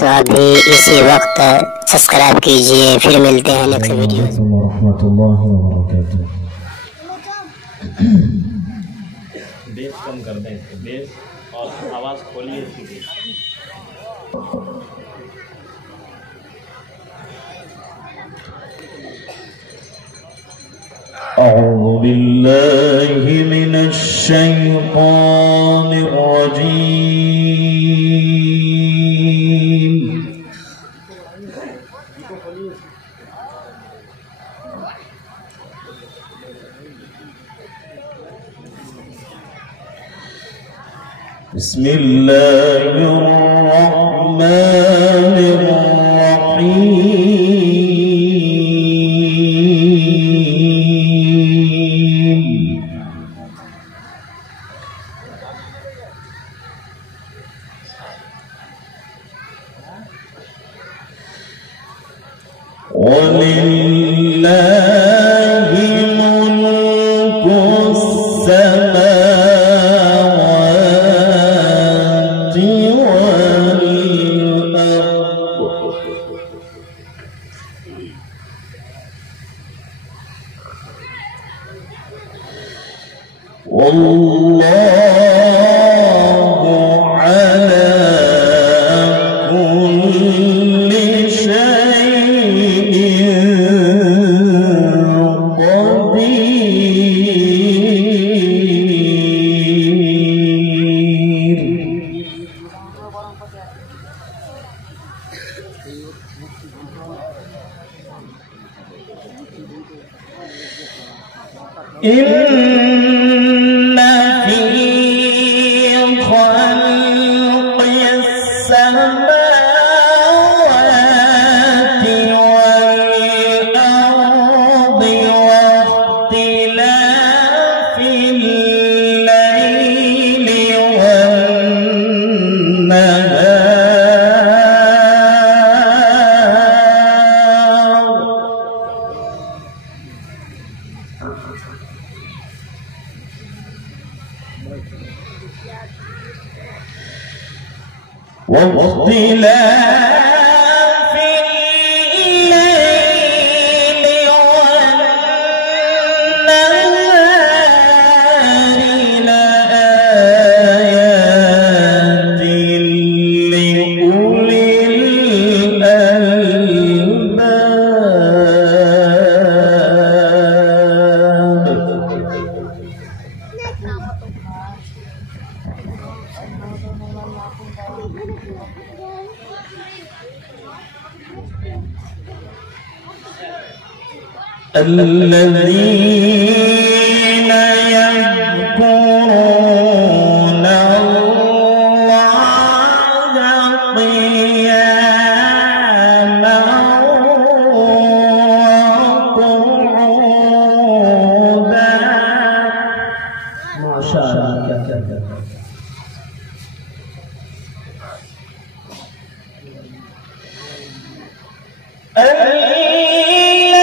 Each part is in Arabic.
तो अभी इसी वक्त सब्सक्राइब कीजिए। फिर मिलते हैं नेक्स्ट वीडियो। बेस कम कर दें, इसको बेस और आवाज़ खोलिए इसकी। أعوذ بالله من الشيطان الرجيم. بسم الله الرحمن الرحيم. ولله ملك السماوات والأرض والله على كل شيء قدير. إن في خلق السماوات والأرض واختلاف الليل واختلاف الليل والنهار لآيات لأولي الذين يذكرون الله قياما وقعودا. ما شاء الله. الذين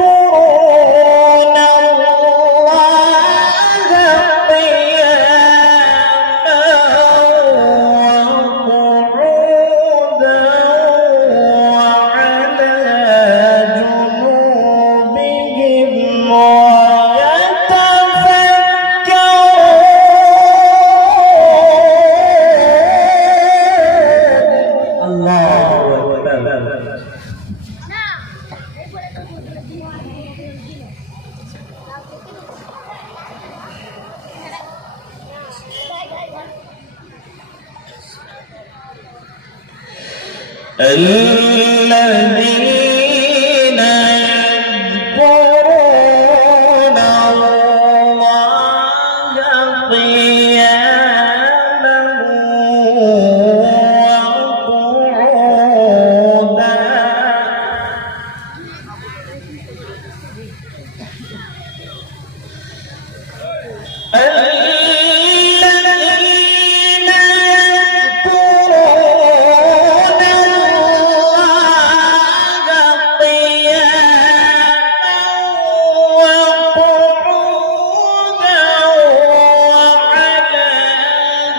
يذكرون الله قياما وقعودا وعلى جنوبهم ويتفكرون. الله الذين يذكرون الله قياما وقعودا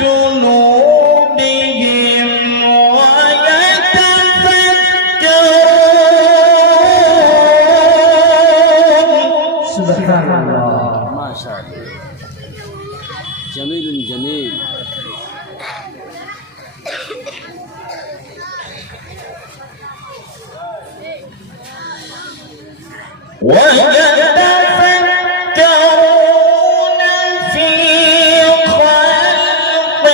جنوبهم الله ما شاء الله جميل جميل. ويتفكرون في خلق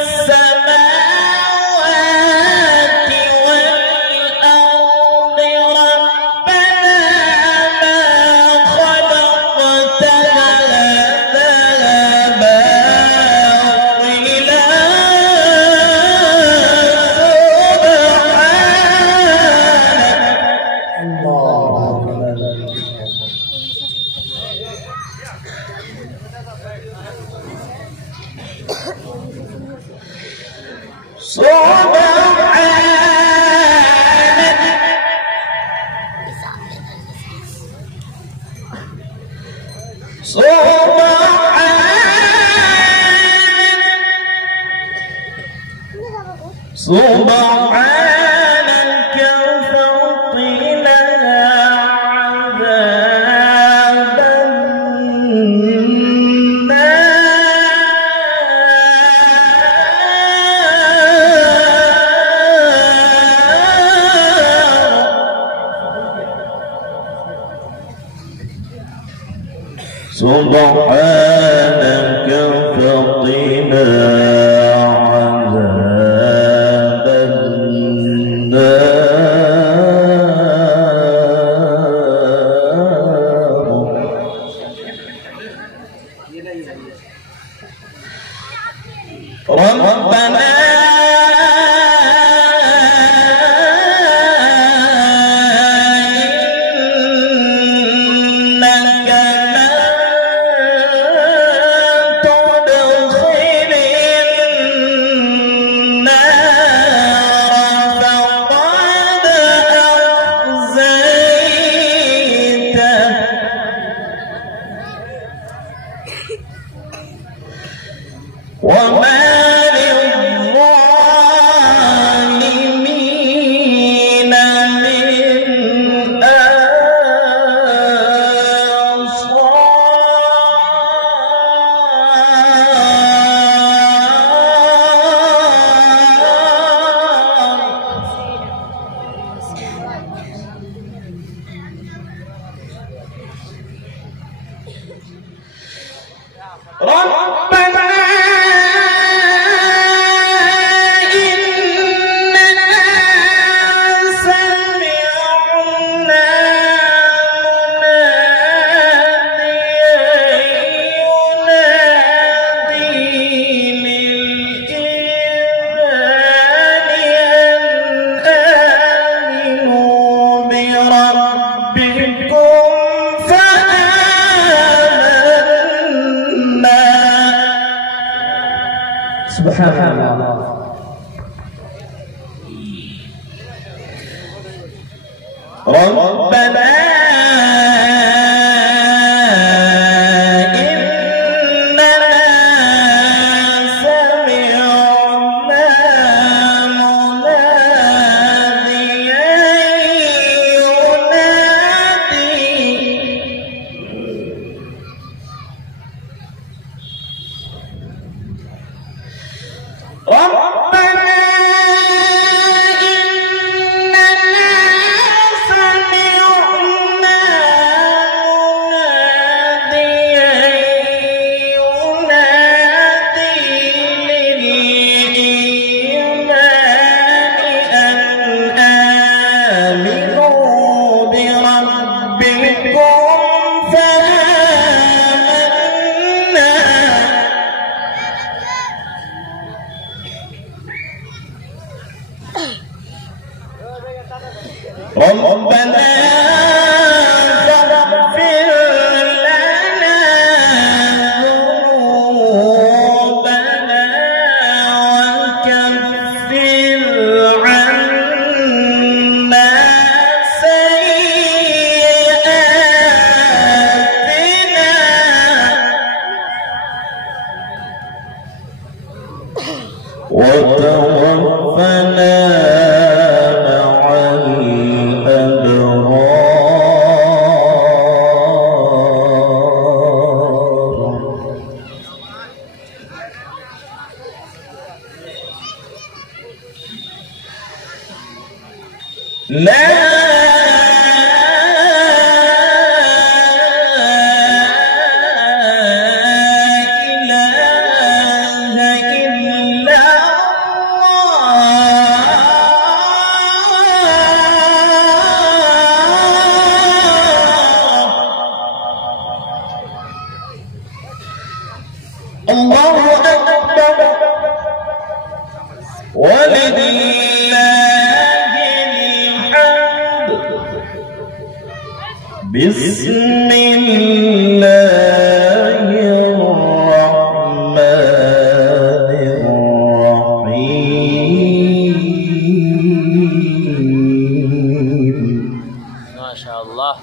السماوات والأرض ربنا ما خلقت هذا باطلا سبحانك فقنا عذاب سبحانك فقنا عذاب النار. ربنا وما للظالمين من ربنا سبحان الله. ربنا إننا سمعنا مناديا ربنا فاغفر لنا ذنوبنا وكفر عنا سيئاتنا وتوفنا مع بسم الله الرحمن الرحيم. ما شاء الله.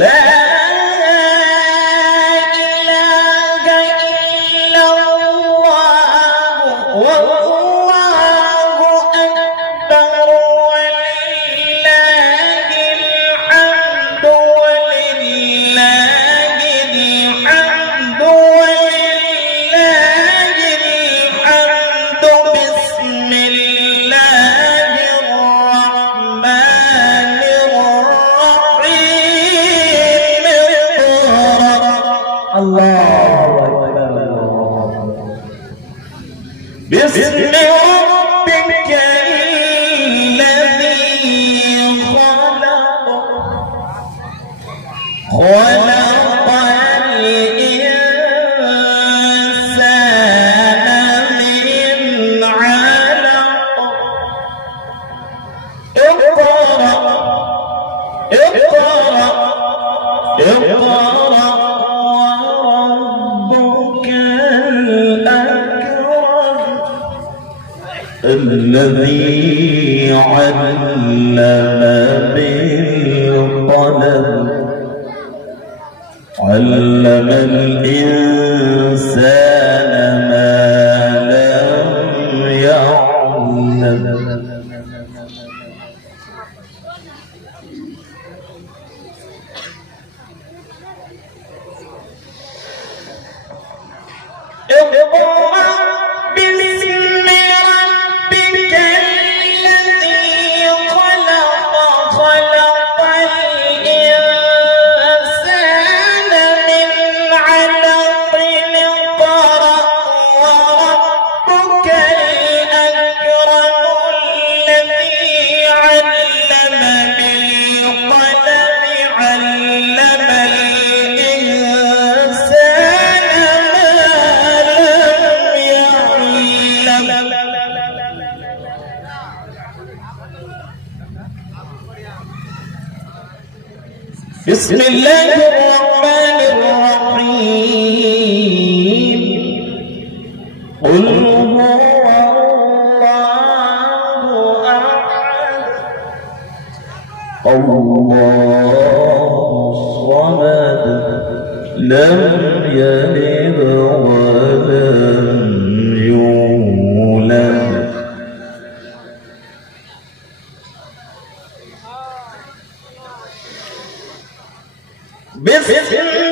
لا بسم ربك الذي خلق الإنسان من علق. اقرأ وربك الأكرم الذي علم بالقلم علم الإنسان ما لم يعلم. بسم الله الرحمن الرحيم. قل هو الله أحد الله الصمد لم يلد ولم يولد. بسم الله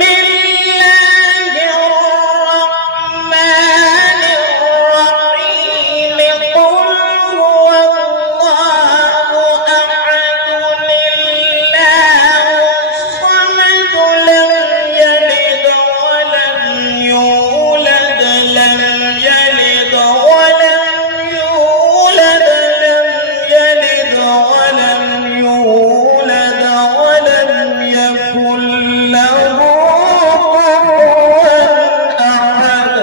الرحمن الرحيم. قل هو الله أحد الله الصمد لم يلد ولم يولد لم يلد ولم يولد لم يلد ولم يولد ولم يكن له كفوا أحد.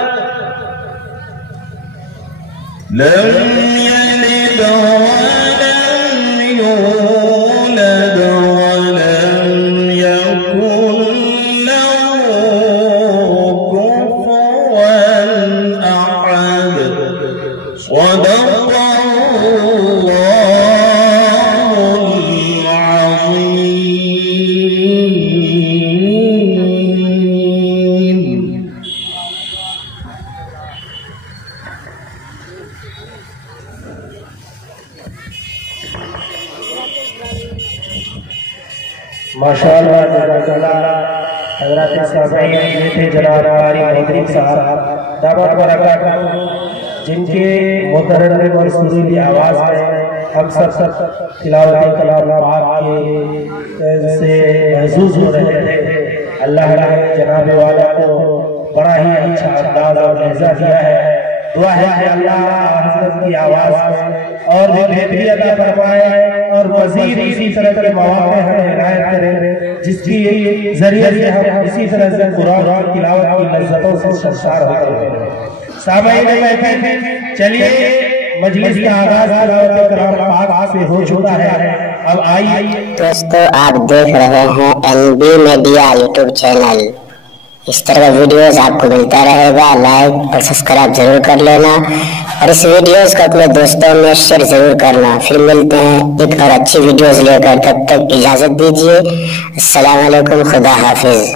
لم يلد ولم يولد ولم يكن له كفوا أحد. صدق الله العظيم. माशाअल्लाह हज़रात साहब ये थे जनाब कारी मौदूद साहब दावत बरकत जिनके मुतरन्निम और सुरीली आवाज में हम सब तिलावत कलाम पाक के से महसूस हो रहे थे। अल्लाह ने जनाब वाला को बड़ा ही अच्छा अंदाज और लहजा दिया है। दुआ है कि अल्लाह हज़रत की आवाज और भी बेहतरी अता फरमाए और मज़ीद इसी तरह के मौके हमें इनायत करे, जिसकी जरिए से हम इसी तरह से कुरान की तिलावत की लज़्ज़तों से सरशार होते हैं। सामईन महफिल, चलिए मजलिस का आगाज तिलावत कलाम पाक से हो चुका है। अब आइए दोस्तों, आप देख रहे हैं NB मीडिया यूट्यूब चैनल। इस तरह का वीडियोस आपको मिलता रहेगा। लाइक और सब्सक्राइब जरूर कर लेना और इस वीडियोस को अपने दोस्तों में शेयर जरूर करना। फिर मिलते हैं एक और अच्छी वीडियोस लेकर, तब तक इजाजत दीजिए। अस्सलाम वालेकुम, खुदा हाफिज।